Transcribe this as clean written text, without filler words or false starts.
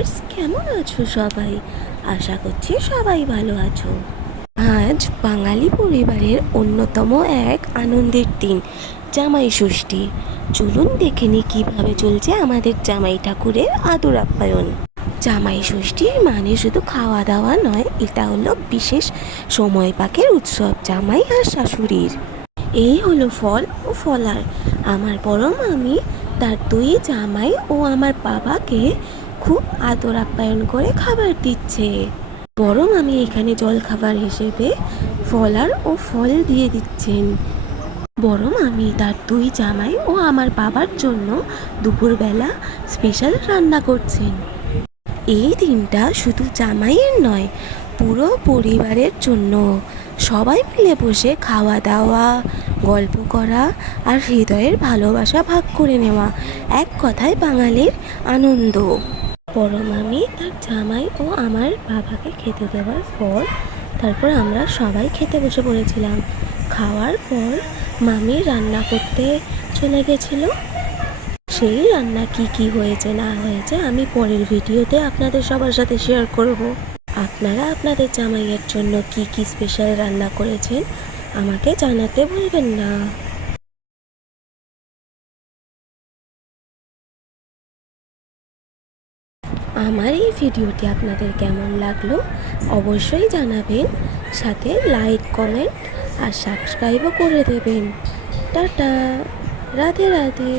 Viewers, কেমন আছো সবাই? আশা করছি সবাই ভালো আছো। আজ বাঙালি পরিবারের অন্যতম এক আনন্দের দিন, জামাই ষষ্ঠী। চলুন দেখে নিই কীভাবে চলছে আমাদের জামাই ঠাকুরের আদর আপ্যায়ন। জামাই ষষ্ঠী মানে শুধু খাওয়া দাওয়া নয়, এটা হলো বিশেষ সময় পাকের উৎসব জামাই আর শাশুড়ির। এই হলো ফল ও ফলার। আমার বড় মামি তার দুই জামাই ও আমার বাবাকে খুব আদর আপ্যায়ন করে খাবার দিচ্ছে। বড় মামি এখানে জলখাবার হিসেবে ফলার ও ফল দিয়ে দিচ্ছেন। বড় মামি তার দুই জামাই ও আমার বাবার জন্য দুপুরবেলা স্পেশাল রান্না করছেন। এই দিনটা শুধু জামাইয়ের নয়, পুরো পরিবারের জন্য। সবাই মিলে বসে খাওয়া দাওয়া, গল্প করা আর হৃদয়ের ভালোবাসা ভাগ করে নেওয়া, এক কথায় বাঙালির আনন্দ। বড় মামি তার জামাই ও আমার বাবাকে খেতে দেওয়ার পর তারপর আমরা সবাই খেতে বসে পড়েছিলাম। খাওয়ার পর মামি রান্না করতে চলে গেছিল। সেই রান্না কি হয়েছে না হয়েছে আমি পরের ভিডিওতে আপনাদের সবার সাথে শেয়ার করব। আপনারা আপনাদের জামাইয়ের জন্য কি স্পেশাল রান্না করেছেন আমাকে জানাতে ভুলবেন না। আমার এই ভিডিওটি আপনাদের কেমন লাগলো অবশ্যই জানাবেন, সাথে লাইক, কমেন্ট আর সাবস্ক্রাইবও করে দেবেন। টাটা, রাধে রাধে।